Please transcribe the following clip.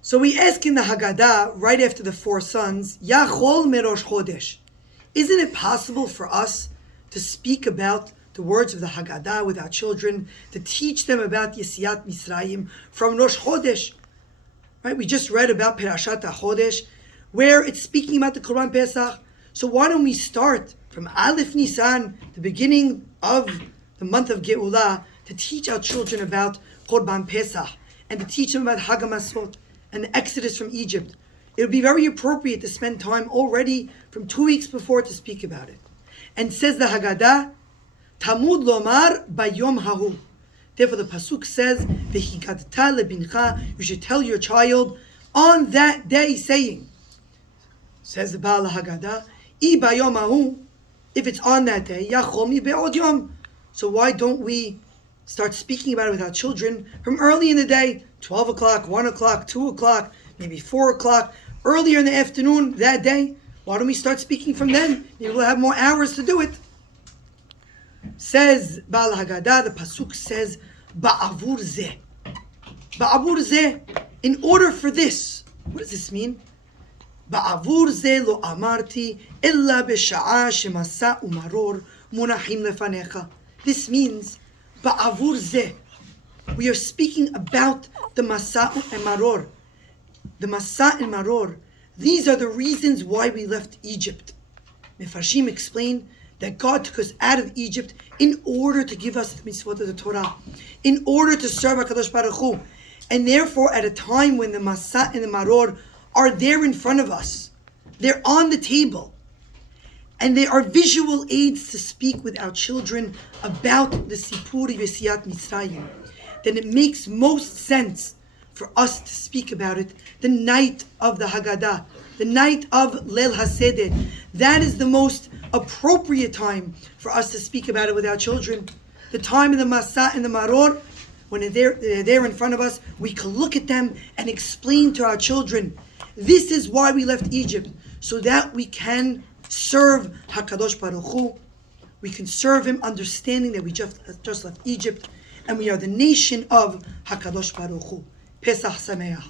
So we ask in the Haggadah, right after the four sons, יכול, מראש Hodesh. Isn't it possible for us to speak about the words of the Haggadah with our children, to teach them about Yetziat Mitzrayim from Rosh Hodesh? Right? We just read about Perashat HaChodesh, where it's speaking about the Korban Pesach. So why don't we start from Aleph Nisan, the beginning of the month of Geulah, to teach our children about Korban Pesach, and to teach them about Hag HaMasot and the Exodus from Egypt. It would be very appropriate to spend time already from 2 weeks before to speak about it. And says the Haggadah, Tamud lomar bayom hahu. Therefore the Pasuk says, V'higadta lebincha, you should tell your child on that day, saying, says the Baal Haggadah, I bayom hahu, if it's on that day, yachol mi be'od yom. So why don't we start speaking about it with our children from early in the day, 12 o'clock, 1 o'clock, 2 o'clock, maybe 4 o'clock, earlier in the afternoon that day? Why don't we start speaking from then? Maybe we'll have more hours to do it. Says Baal Haggadah, the Pasuk says, Ba'avur zeh. Ba'avur zeh, in order for this. What does this mean? Ba'avur zeh lo amarti illa b'sha'a shemasa umaror munachim lefanecha. This means, Ba'avur zeh. We are speaking about the Masa and Maror. The Masa and Maror. These are the reasons why we left Egypt. Mefarshim explain that God took us out of Egypt in order to give us the mitzvot of the Torah, in order to serve HaKadosh Baruch Hu. And therefore, at a time when the Masa and the Maror are there in front of us, they're on the table, and they are visual aids to speak with our children about the Sipur of Yetziat Mitzrayim, then it makes most sense for us to speak about it the night of the Haggadah, the night of Leil HaSeder. That is the most appropriate time for us to speak about it with our children. The time of the Masa and the Maror, when they're there in front of us, we can look at them and explain to our children, this is why we left Egypt, so that we can serve HaKadosh Baruch Hu. We can serve Him understanding that we just left Egypt, and we are the nation of HaKadosh Baruch Hu. Pesach Sameach.